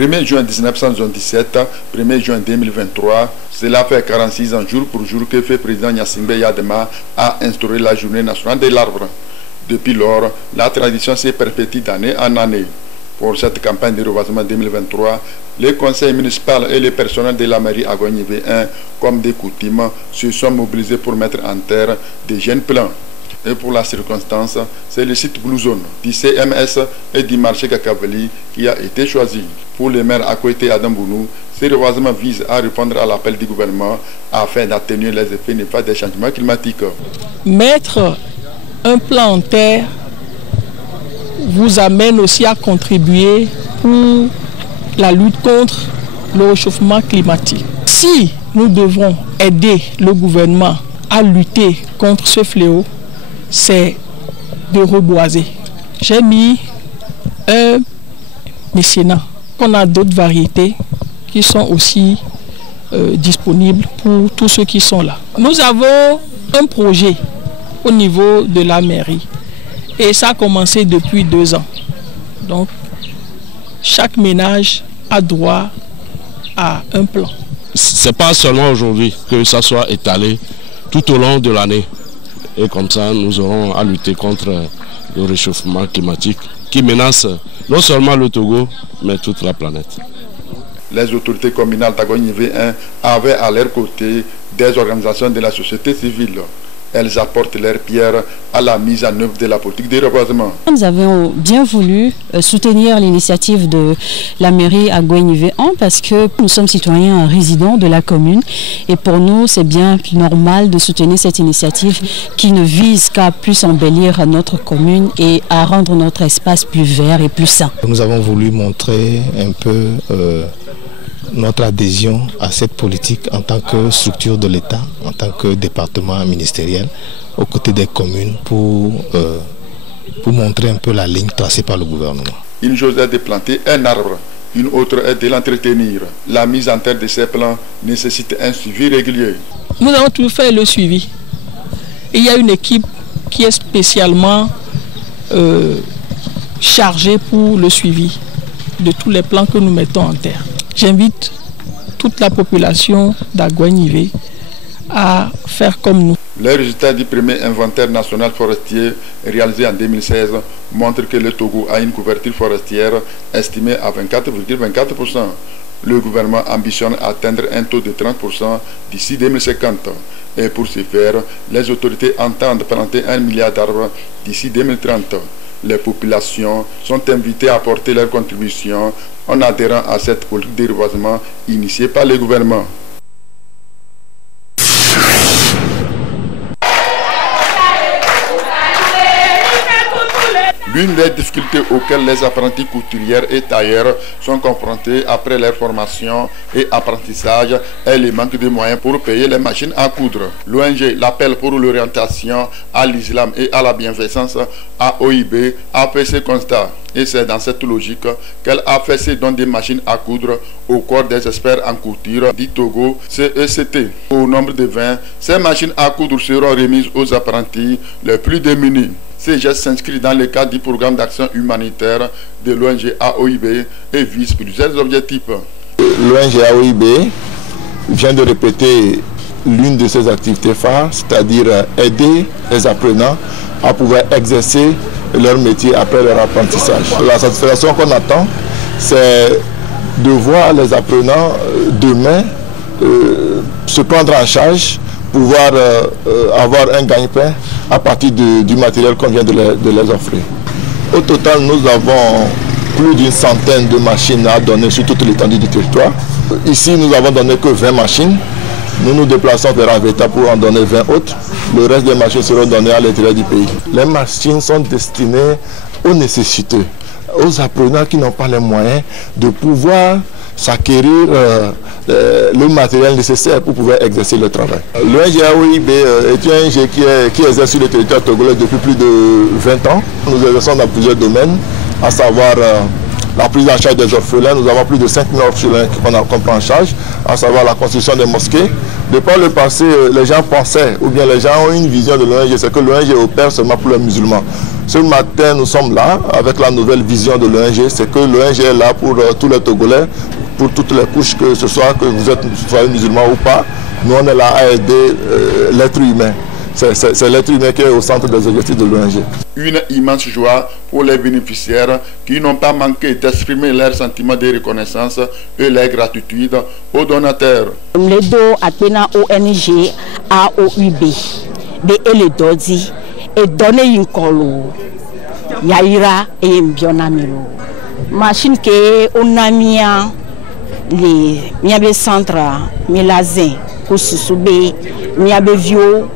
1er juin 1977, 1er juin 2023, cela fait 46 ans jour pour jour que le président Gnassingbé Yadema a instauré la journée nationale de l'arbre. Depuis lors, la tradition s'est perpétuée d'année en année. Pour cette campagne de reboisement 2023, les conseils municipaux et les personnels de la mairie Agoignivé 1, comme des coutumes, se sont mobilisés pour mettre en terre des jeunes plants. Et pour la circonstance, c'est le site Blue Zone du CMS et du marché Kakaveli qui a été choisi. Pour le maire Akoité Adam Bounou, ce reboisement vise à répondre à l'appel du gouvernement afin d'atténuer les effets néfastes des changements climatiques. Mettre un plan en terre vous amène aussi à contribuer pour la lutte contre le réchauffement climatique. Si nous devons aider le gouvernement à lutter contre ce fléau, c'est de reboiser. J'ai mis un mécénat, qu'on a d'autres variétés qui sont aussi disponibles pour tous ceux qui sont là. Nous avons un projet au niveau de la mairie et ça a commencé depuis 2 ans. Donc, chaque ménage a droit à un plan. Ce n'est pas seulement aujourd'hui que ça soit étalé tout au long de l'année. Et comme ça, nous aurons à lutter contre le réchauffement climatique qui menace non seulement le Togo, mais toute la planète. Les autorités communales d'Agoignivé 1 avaient à leur côté des organisations de la société civile. Elles apportent leur pierre à la mise en œuvre de la politique de reboisement. Nous avons bien voulu soutenir l'initiative de la mairie Agoignivé 1 parce que nous sommes citoyens résidents de la commune et pour nous c'est bien normal de soutenir cette initiative qui ne vise qu'à plus embellir notre commune et à rendre notre espace plus vert et plus sain. Nous avons voulu montrer un peu notre adhésion à cette politique en tant que structure de l'État, en tant que département ministériel, aux côtés des communes pour montrer un peu la ligne tracée par le gouvernement. Une chose est de planter un arbre, une autre est de l'entretenir. La mise en terre de ces plants nécessite un suivi régulier. Nous avons toujours fait le suivi. Et il y a une équipe qui est spécialement chargée pour le suivi de tous les plants que nous mettons en terre. J'invite toute la population d'Agoignivé à faire comme nous. Les résultats du premier inventaire national forestier réalisé en 2016 montrent que le Togo a une couverture forestière estimée à 24,24%. Le gouvernement ambitionne atteindre un taux de 30% d'ici 2050. Et pour ce faire, les autorités entendent planter 1 milliard d'arbres d'ici 2030. Les populations sont invitées à apporter leur contribution en adhérant à cette politique de reboisement initiée par le gouvernement. L'une des difficultés auxquelles les apprentis couturières et tailleurs sont confrontés après leur formation et apprentissage est le manque de moyens pour payer les machines à coudre. L'ONG L'Appel pour l'orientation à l'islam et à la bienfaisance AOIB a fait ce constat. Et c'est dans cette logique qu'elle a fait ses dons de machines à coudre au corps des experts en couture du Togo, CECT. Au nombre de 20, ces machines à coudre seront remises aux apprentis les plus démunis. Ces gestes s'inscrivent dans le cadre du programme d'action humanitaire de l'ONG AOIB et visent plusieurs objectifs. L'ONG AOIB vient de répéter l'une de ses activités phares, c'est-à-dire aider les apprenants à pouvoir exercer leur métier après leur apprentissage. La satisfaction qu'on attend, c'est de voir les apprenants demain se prendre en charge, pouvoir avoir un gagne-pain à partir du matériel qu'on vient de les offrir. Au total, nous avons plus d'une centaine de machines à donner sur toute l'étendue du territoire. Ici, nous n'avons donné que 20 machines. Nous nous déplaçons vers Aveta pour en donner 20 autres. Le reste des machines seront données à l'intérieur du pays. Les machines sont destinées aux nécessiteux, aux apprenants qui n'ont pas les moyens de pouvoir s'acquérir le matériel nécessaire pour pouvoir exercer le travail. L'ONG AOIB est une ONG qui exerce sur le territoire togolais depuis plus de 20 ans. Nous exerçons dans plusieurs domaines, à savoir la prise en charge des orphelins. Nous avons plus de 5 000 orphelins qu'on prend en charge, à savoir la construction des mosquées. De par le passé, les gens pensaient, ou bien les gens ont une vision de l'ONG, c'est que l'ONG opère seulement pour les musulmans. Ce matin, nous sommes là avec la nouvelle vision de l'ONG, c'est que l'ONG est là pour tous les Togolais, pour toutes les couches, que ce soit que vous soyez musulman ou pas. Nous, on est là à aider l'être humain. C'est l'être humain qui est au centre des objectifs de l'ONG. Une immense joie pour les bénéficiaires qui n'ont pas manqué d'exprimer leur sentiment de reconnaissance et leur gratitude aux donateurs. Les deux ONG AOUB de Eledodi et donné une colo Yaira et Mbionamelo. Machine que on a mis les miabe centre milazin kususube miabe vio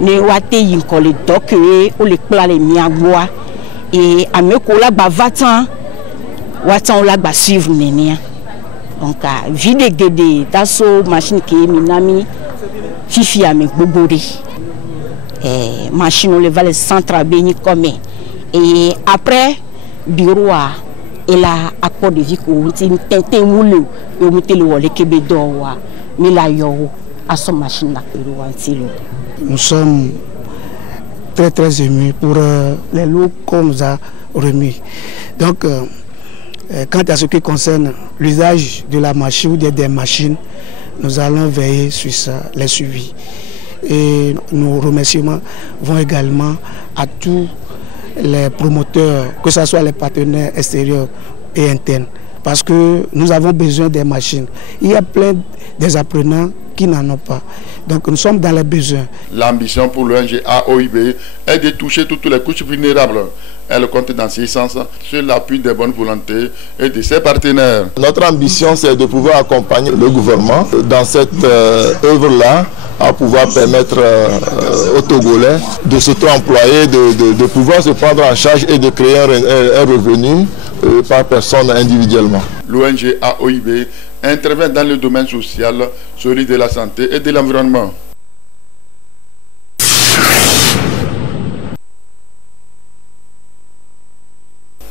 ne wate yinkole doke ou les plats les miagboa et amekola ba vatan watan la ba suivre nenia donc a vide gede daso machine ke minami fifi ame bobori machine le vale centre beni comme et après bureau et la accord de vie ko tente moulu yo mutele wole kebedo wa milayo à son machine la antilo. Nous sommes très émus pour les lots qu'on nous a remis. Donc, quant à ce qui concerne l'usage de la machine ou des machines, nous allons veiller sur ça, les suivis. Et nos remerciements vont également à tous les promoteurs, que ce soit les partenaires extérieurs et internes, parce que nous avons besoin des machines. Il y a plein des apprenants qui n'en ont pas. Donc nous sommes dans les besoins. L'ambition pour l'ONG AOIB est de toucher toutes les couches vulnérables. Elle compte dans ce sens sur l'appui des bonnes volontés et de ses partenaires. Notre ambition, c'est de pouvoir accompagner le gouvernement dans cette œuvre-là, à pouvoir permettre aux Togolais de s'auto-employer, de pouvoir se prendre en charge et de créer un revenu par personne individuellement. L'ONG AOIB intervient dans le domaine social, celui de la santé et de l'environnement.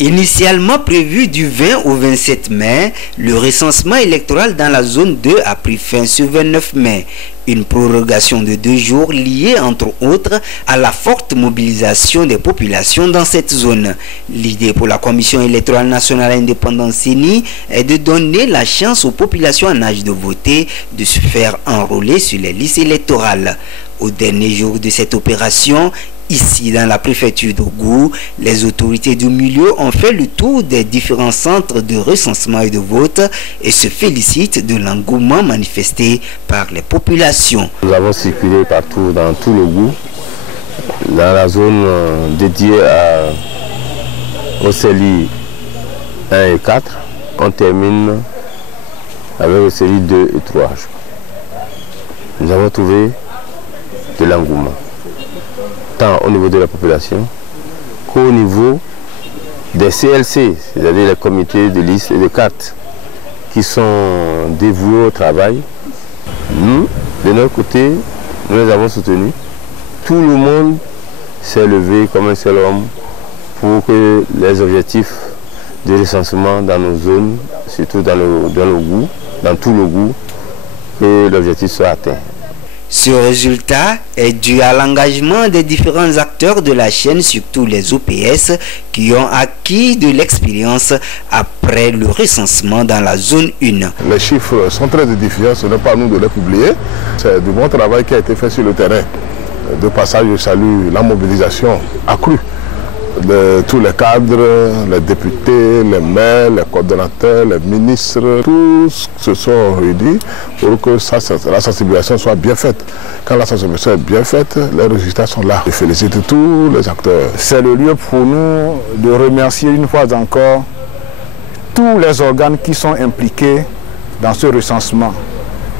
Initialement prévu du 20 au 27 mai, le recensement électoral dans la zone 2 a pris fin ce 29 mai. Une prorogation de 2 jours liée entre autres à la forte mobilisation des populations dans cette zone. L'idée pour la Commission électorale nationale indépendante CENI est de donner la chance aux populations en âge de voter de se faire enrôler sur les listes électorales. Au dernier jour de cette opération, ici dans la préfecture d'Ogou, les autorités du milieu ont fait le tour des différents centres de recensement et de vote et se félicitent de l'engouement manifesté par les populations. Nous avons circulé partout dans tout l'Ogou, dans la zone dédiée aux CELI 1 et 4. On termine avec les CELI 2 et 3. Nous avons trouvé de l'engouement, tant au niveau de la population qu'au niveau des CLC, c'est-à-dire les comités de liste et de cartes qui sont dévoués au travail. Nous, de notre côté, nous les avons soutenus. Tout le monde s'est levé comme un seul homme pour que les objectifs de recensement dans nos zones, surtout dans l'Ogou, dans tout l'Ogou, que l'objectif soit atteint. Ce résultat est dû à l'engagement des différents acteurs de la chaîne, surtout les OPS, qui ont acquis de l'expérience après le recensement dans la zone 1. Les chiffres sont très édifiants, ce n'est pas à nous de les publier. C'est du bon travail qui a été fait sur le terrain. De passage, je salue la mobilisation accrue de tous les cadres, les députés, les maires, les coordonnateurs, les ministres, tous se sont réunis pour que la sensibilisation soit bien faite. Quand la sensibilisation est bien faite, les résultats sont là. Je félicite tous les acteurs. C'est le lieu pour nous de remercier une fois encore tous les organes qui sont impliqués dans ce recensement.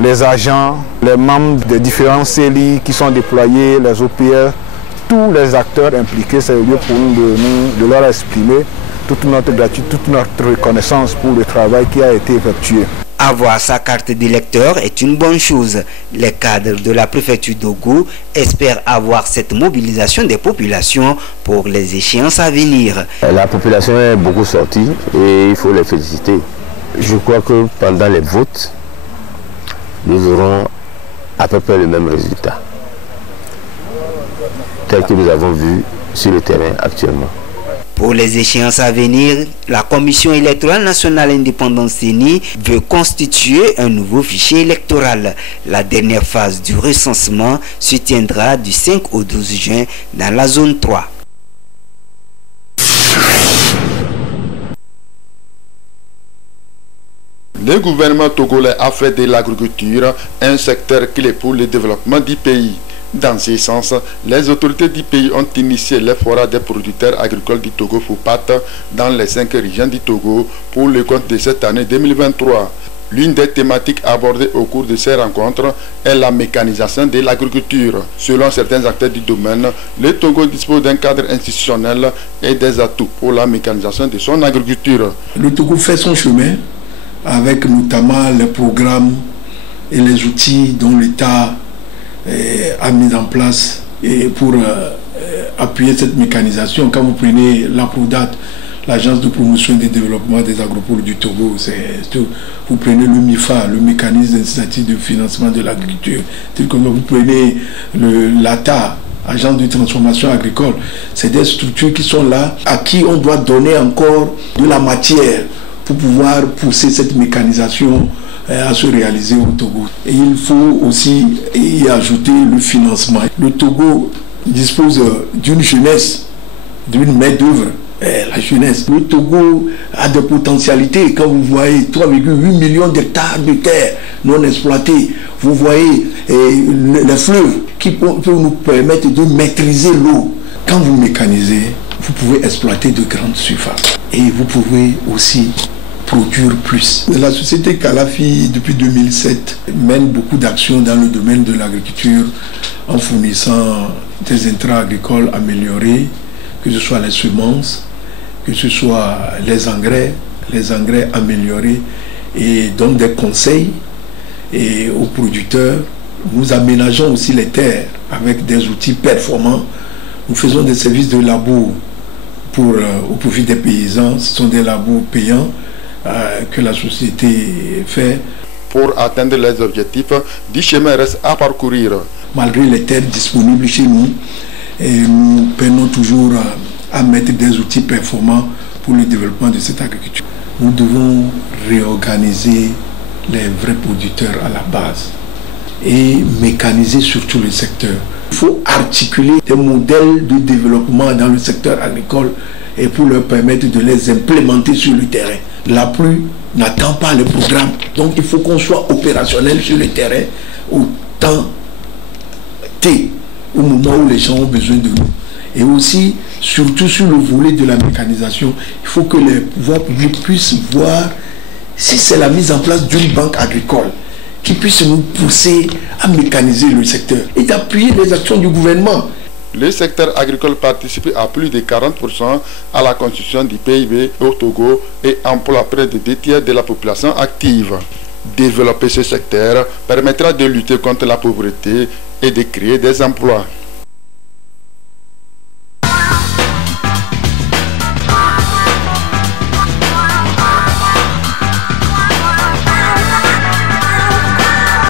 Les agents, les membres des différents CELI qui sont déployés, les OPR, tous les acteurs impliqués, c'est le lieu pour nous de leur exprimer toute notre gratitude, toute notre reconnaissance pour le travail qui a été effectué. Avoir sa carte d'électeur est une bonne chose. Les cadres de la préfecture d'Ogo espèrent avoir cette mobilisation des populations pour les échéances à venir. La population est beaucoup sortie et il faut les féliciter. Je crois que pendant les votes, nous aurons à peu près le même résultat, tel que nous avons vu sur le terrain actuellement. Pour les échéances à venir, la Commission électorale nationale indépendante CENI veut constituer un nouveau fichier électoral. La dernière phase du recensement se tiendra du 5 au 12 juin dans la zone 3. Le gouvernement togolais a fait de l'agriculture un secteur clé pour le développement du pays. Dans ce sens, les autorités du pays ont initié les forats des producteurs agricoles du Togo FOPAT dans les 5 régions du Togo pour le compte de cette année 2023. L'une des thématiques abordées au cours de ces rencontres est la mécanisation de l'agriculture. Selon certains acteurs du domaine, le Togo dispose d'un cadre institutionnel et des atouts pour la mécanisation de son agriculture. Le Togo fait son chemin avec notamment les programmes et les outils dont l'État a mis en place pour appuyer cette mécanisation. Quand vous prenez l'APRODAT, l'Agence de promotion et de développement des agropoles du Togo, vous prenez le MIFA, le mécanisme incitatif de financement de l'agriculture, vous prenez l'ATA, Agence de transformation agricole, c'est des structures qui sont là, à qui on doit donner encore de la matière pour pouvoir pousser cette mécanisation à se réaliser au Togo. Et il faut aussi y ajouter le financement. Le Togo dispose d'une jeunesse, d'une main-d'œuvre, la jeunesse. Le Togo a des potentialités. Quand vous voyez 3,8 millions d'hectares de terre non exploités, vous voyez les fleuves qui peuvent nous permettre de maîtriser l'eau. Quand vous mécanisez, vous pouvez exploiter de grandes surfaces. Et vous pouvez aussi produire plus. La société Calafi, depuis 2007, mène beaucoup d'actions dans le domaine de l'agriculture en fournissant des intrants agricoles améliorés, que ce soit les semences, que ce soit les engrais améliorés, et donne des conseils aux producteurs. Nous aménageons aussi les terres avec des outils performants. Nous faisons des services de labour au profit des paysans. Ce sont des labours payants que la société fait. Pour atteindre les objectifs, du chemin reste à parcourir. Malgré les terres disponibles chez nous, nous peinons toujours à mettre des outils performants pour le développement de cette agriculture. Nous devons réorganiser les vrais producteurs à la base et mécaniser surtout le secteur. Il faut articuler des modèles de développement dans le secteur agricole et pour leur permettre de les implémenter sur le terrain. La pluie n'attend pas le programme. Donc il faut qu'on soit opérationnel sur le terrain au temps T, au moment où les gens ont besoin de nous. Et aussi, surtout sur le volet de la mécanisation, il faut que les pouvoirs publics puissent voir si c'est la mise en place d'une banque agricole qui puisse nous pousser à mécaniser le secteur et d'appuyer les actions du gouvernement. Le secteur agricole participe à plus de 40% à la constitution du PIB au Togo et emploie près de 2 tiers de la population active. Développer ce secteur permettra de lutter contre la pauvreté et de créer des emplois.